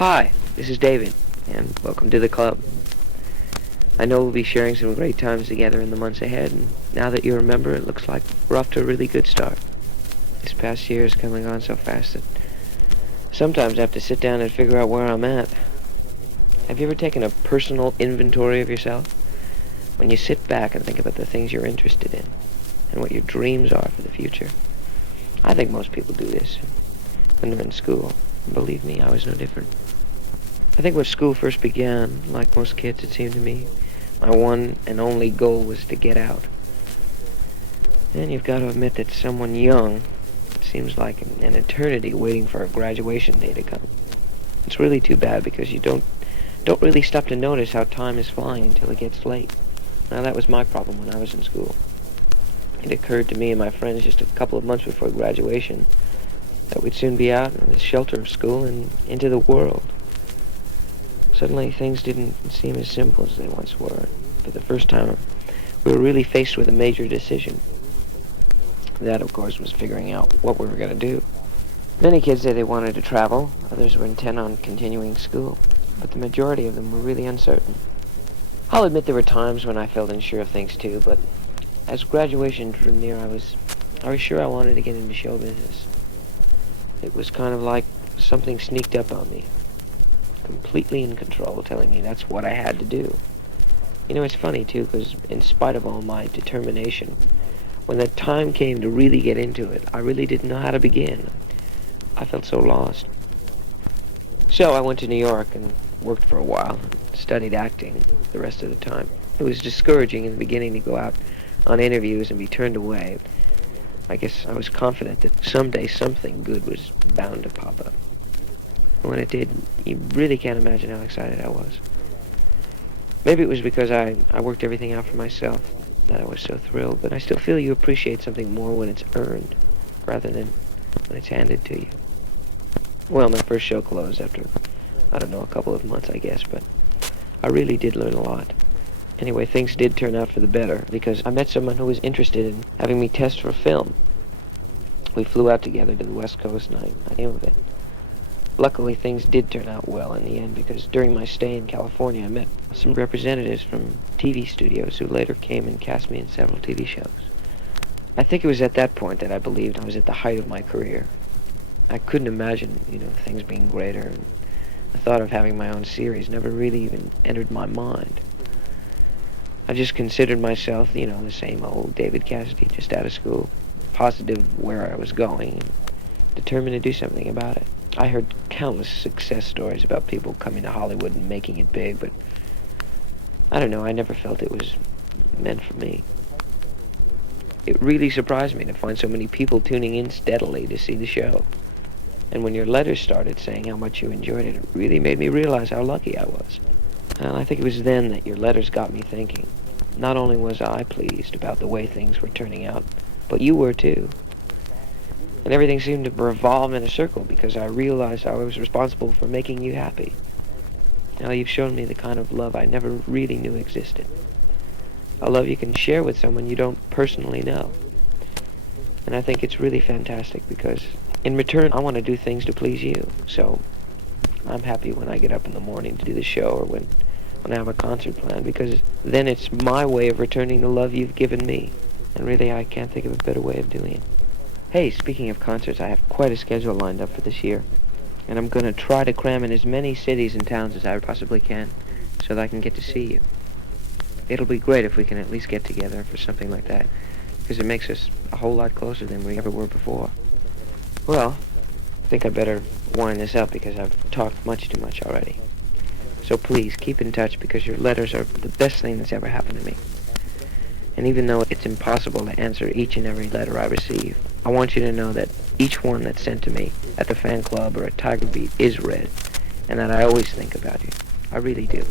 Hi, this is David, and welcome to the club. I know we'll be sharing some great times together in the months ahead, and now that you're a member, it looks like we're off to a really good start. This past year is coming on so fast that sometimes I have to sit down and figure out where I'm at. Have you ever taken a personal inventory of yourself? When you sit back and think about the things you're interested in, and what your dreams are for the future. I think most people do this when they're in school. Believe me, I was no different. I think when school first began, like most kids, it seemed to me, my one and only goal was to get out. And you've got to admit that someone young, it seems like an eternity waiting for a graduation day to come. It's really too bad because you don't really stop to notice how time is flying until it gets late. Now, that was my problem when I was in school. It occurred to me and my friends just a couple of months before graduation that we'd soon be out in the shelter of school and into the world. Suddenly, things didn't seem as simple as they once were. For the first time, we were really faced with a major decision. That, of course, was figuring out what we were going to do. Many kids said they wanted to travel. Others were intent on continuing school. But the majority of them were really uncertain. I'll admit there were times when I felt unsure of things too, but as graduation drew near, I was sure I wanted to get into show business. It was kind of like something sneaked up on me, completely in control, telling me that's what I had to do. You know, it's funny too, because in spite of all my determination, when the time came to really get into it, I really didn't know how to begin. I felt so lost. So I went to New York and worked for a while, studied acting the rest of the time. It was discouraging in the beginning to go out on interviews and be turned away. I guess I was confident that someday something good was bound to pop up. When it did, you really can't imagine how excited I was. Maybe it was because I worked everything out for myself that I was so thrilled, but I still feel you appreciate something more when it's earned rather than when it's handed to you. Well, my first show closed after, a couple of months, I guess, but I really did learn a lot. Anyway, things did turn out for the better, because I met someone who was interested in having me test for film. We flew out together to the West Coast, and I knew of it. Luckily, things did turn out well in the end, because during my stay in California, I met some representatives from TV studios who later came and cast me in several TV shows. I think it was at that point that I believed I was at the height of my career. I couldn't imagine, things being greater, and the thought of having my own series never really even entered my mind. I just considered myself, the same old David Cassidy, just out of school, positive where I was going, and determined to do something about it. I heard countless success stories about people coming to Hollywood and making it big, but I don't know, I never felt it was meant for me. It really surprised me to find so many people tuning in steadily to see the show. And when your letters started saying how much you enjoyed it, it really made me realize how lucky I was. And I think it was then that your letters got me thinking. Not only was I pleased about the way things were turning out, but you were too. And everything seemed to revolve in a circle because I realized I was responsible for making you happy. Now you've shown me the kind of love I never really knew existed. A love you can share with someone you don't personally know. And I think it's really fantastic because in return, I want to do things to please you. So I'm happy when I get up in the morning to do the show or when I have a concert planned, because then it's my way of returning the love you've given me. And really, I can't think of a better way of doing it. Hey, speaking of concerts, I have quite a schedule lined up for this year. And I'm going to try to cram in as many cities and towns as I possibly can so that I can get to see you. It'll be great if we can at least get together for something like that, because it makes us a whole lot closer than we ever were before. Well, I think I'd better wind this up because I've talked much too much already. So please, keep in touch because your letters are the best thing that's ever happened to me. And even though it's impossible to answer each and every letter I receive, I want you to know that each one that's sent to me at the fan club or at Tiger Beat is read, and that I always think about you. I really do.